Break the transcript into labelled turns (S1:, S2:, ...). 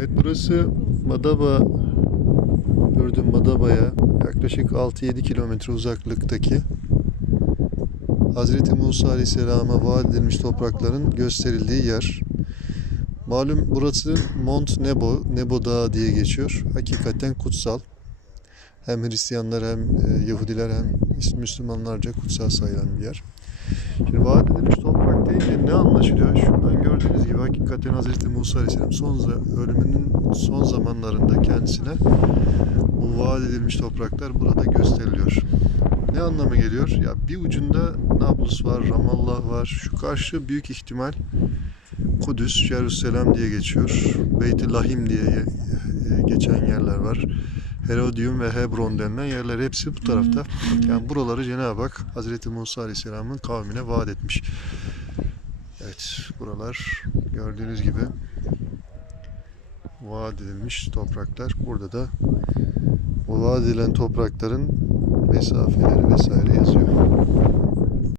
S1: Evet burası Madaba Ürdün Madaba'ya yaklaşık 6-7 kilometre uzaklıktaki Hazreti Musa Aleyhisselam'a vaat edilmiş toprakların gösterildiği yer. Malum burası Mont Nebo, Nebo Dağı diye geçiyor. Hakikaten kutsal. Hem Hristiyanlar hem e, Yahudiler hem Müslümanlarca kutsal sayılan bir yer. Şimdi vaat edilmiş toprak deyince ne anlaşılıyor? Şuradan gördüğünüz gibi hakikaten Hazreti Musa Aleyhisselam son ölümünün son zamanlarında kendisine bu vaat edilmiş topraklar burada gösteriliyor. Ne anlamı geliyor? Ya bir ucunda Nablus var, Ramallah var. Şu karşı büyük ihtimal Kudüs, Jerusalem diye geçiyor. Beyt-i Lahim diye e, geçen yerler var. Herodium ve Hebron denilen yerler hepsi bu tarafta. Yani buraları Cenab-ı Hak Hazreti Musa Aleyhisselam'ın kavmine vaat etmiş. Evet, buralar gördüğünüz gibi vaat edilmiş topraklar. Burada da o vaat edilen toprakların mesafeleri vesaire yazıyor.